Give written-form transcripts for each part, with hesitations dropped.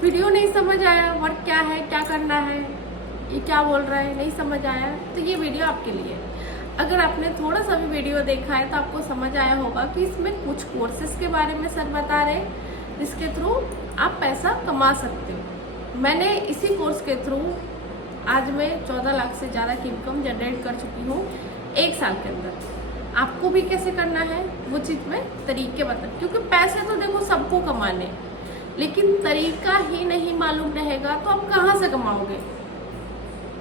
Video नहीं समझ आया, वर्क क्या है, क्या करना है, ये क्या बोल रहा है, नहीं समझ आया, तो ये वीडियो आपके लिए है। अगर आपने थोड़ा सा भी वीडियो देखा है तो आपको समझ आया होगा कि इसमें कुछ कोर्सेज के बारे में सर बता रहे हैं जिसके थ्रू आप पैसा कमा सकते हो। मैंने इसी कोर्स के थ्रू आज मैं 14 लाख से ज़्यादा की इनकम जनरेट कर चुकी हूँ 1 साल के अंदर। आपको भी कैसे करना है वो चीज़ में तरीके बता, क्योंकि पैसे तो देखो सबको कमाने, लेकिन तरीका ही नहीं मालूम रहेगा तो आप कहाँ से कमाओगे।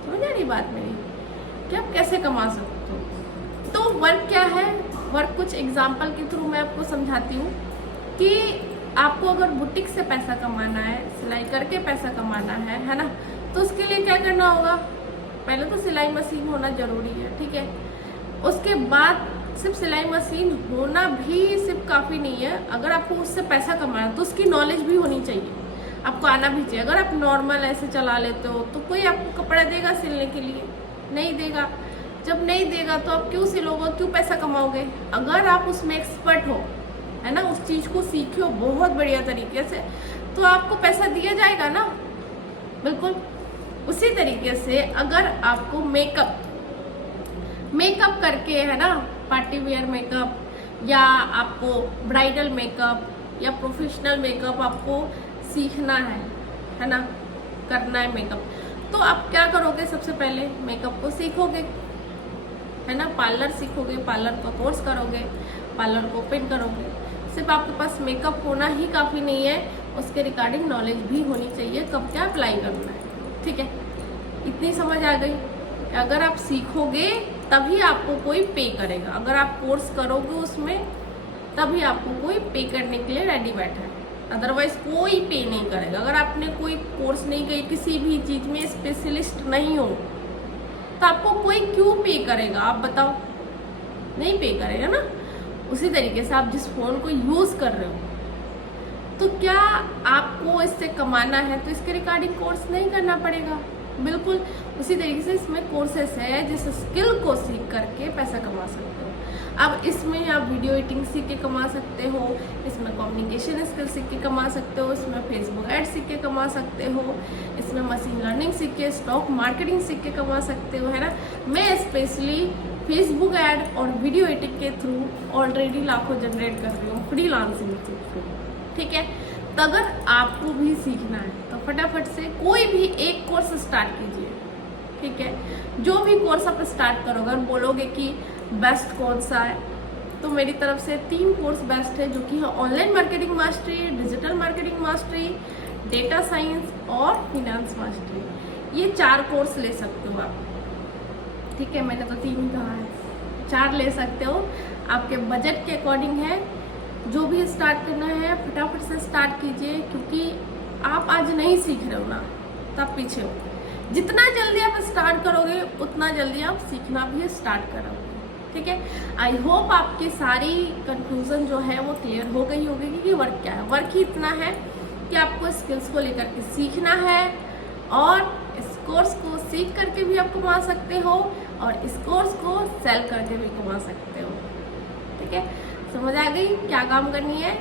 समझ आ रही बात मेरी कि आप कैसे कमा सकते हो। तो वर्क क्या है, वर्क कुछ एग्जाम्पल के थ्रू मैं आपको समझाती हूँ कि आपको अगर बुटीक से पैसा कमाना है, सिलाई करके पैसा कमाना है ना, तो उसके लिए क्या करना होगा। पहले तो सिलाई मशीन होना जरूरी है, ठीक है। उसके बाद सिर्फ सिलाई मशीन होना भी सिर्फ काफ़ी नहीं है। अगर आपको उससे पैसा कमाना है तो उसकी नॉलेज भी होनी चाहिए, आपको आना भी चाहिए। अगर आप नॉर्मल ऐसे चला लेते हो तो कोई आपको कपड़ा देगा सिलने के लिए, नहीं देगा। जब नहीं देगा तो आप क्यों सिलोगे, क्यों पैसा कमाओगे। अगर आप उसमें एक्सपर्ट हो, है ना, उस चीज़ को सीखे हो बहुत बढ़िया तरीके से, तो आपको पैसा दिया जाएगा ना। बिल्कुल उसी तरीके से अगर आपको मेकअप करके, है ना, पार्टी वेयर मेकअप या आपको ब्राइडल मेकअप या प्रोफेशनल मेकअप आपको सीखना है ना, करना है मेकअप, तो आप क्या करोगे। सबसे पहले मेकअप को सीखोगे, है ना, पार्लर सीखोगे, पार्लर का कोर्स करोगे, पार्लर को ओपन करोगे। सिर्फ आपके पास मेकअप होना ही काफ़ी नहीं है, उसके रिगार्डिंग नॉलेज भी होनी चाहिए, कब क्या अप्लाई करना है, ठीक है। इतनी समझ आ गई। अगर आप सीखोगे तभी आपको कोई पे करेगा। अगर आप कोर्स करोगे उसमें तभी आपको कोई पे करने के लिए रेडी बैठा है, अदरवाइज कोई पे नहीं करेगा। अगर आपने कोई कोर्स नहीं किया, किसी भी चीज़ में स्पेशलिस्ट नहीं हो, तो आपको कोई क्यों पे करेगा, आप बताओ। नहीं पे करेगा ना। उसी तरीके से आप जिस फोन को यूज कर रहे हो, तो क्या आपको इससे कमाना है तो इसके रिगार्डिंग कोर्स नहीं करना पड़ेगा। बिल्कुल उसी तरीके से इसमें कोर्सेस है जिस स्किल को सीख करके पैसा कमा सकते हो। अब इसमें आप वीडियो एडिटिंग सीख के कमा सकते हो, इसमें कम्युनिकेशन स्किल सीख के कमा सकते हो, इसमें फेसबुक ऐड सीख के कमा सकते हो, इसमें मशीन लर्निंग सीख के, स्टॉक मार्केटिंग सीख के कमा सकते हो, है ना। मैं स्पेशली फेसबुक ऐड और वीडियो एडिटिंग के थ्रू ऑलरेडी लाखों जनरेट कर रही हूँ फ्रीलांसिंग के थ्रू, ठीक है। तो अगर आपको भी सीखना है तो फटाफट से कोई भी एक कोर्स स्टार्ट कीजिए, ठीक है। जो भी कोर्स आप स्टार्ट करोगे और बोलोगे कि बेस्ट कौन सा है, तो मेरी तरफ से 3 कोर्स बेस्ट है, जो कि है online marketing mastery, digital marketing mastery, data science और फिनेंस मास्टरी। ये 4 कोर्स ले सकते हो आप, ठीक है। मैंने तो 3 कहा है, 4 ले सकते हो, आपके बजट के अकॉर्डिंग है। जो भी स्टार्ट करना है फटाफट से स्टार्ट कीजिए, क्योंकि आप आज नहीं सीख रहे हो ना, तब पीछे हो। जितना जल्दी आप स्टार्ट करोगे उतना जल्दी आप सीखना भी स्टार्ट करोगे, ठीक है। आई होप आपकी सारी कंफ्यूजन जो है वो क्लियर हो गई होगी कि वर्क क्या है। वर्क ही इतना है कि आपको स्किल्स को लेकर के सीखना है, और इस कोर्स को सीख करके भी आप कमा सकते हो, और इस कोर्स को सेल करके भी कमा सकते हो, ठीक है। समझ आ गई क्या काम करनी है।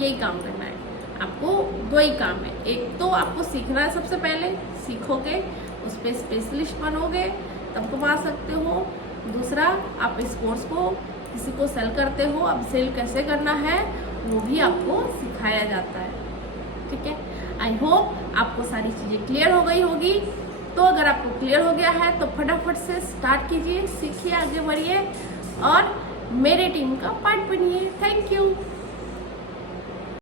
यही काम करना है आपको। 2 ही काम है, एक तो आपको सीखना है, सबसे पहले सीखोगे, उस पर स्पेशलिस्ट बनोगे तब कमा सकते हो। दूसरा, आप इस कोर्स को किसी को सेल करते हो, अब सेल कैसे करना है वो भी आपको सिखाया जाता है, ठीक है। आई होप आपको सारी चीज़ें क्लियर हो गई होगी। तो अगर आपको क्लियर हो गया है तो फटाफट से स्टार्ट कीजिए, सीखिए, आगे बढ़िए और मेरे टीम का पार्ट बनिए। Thank you.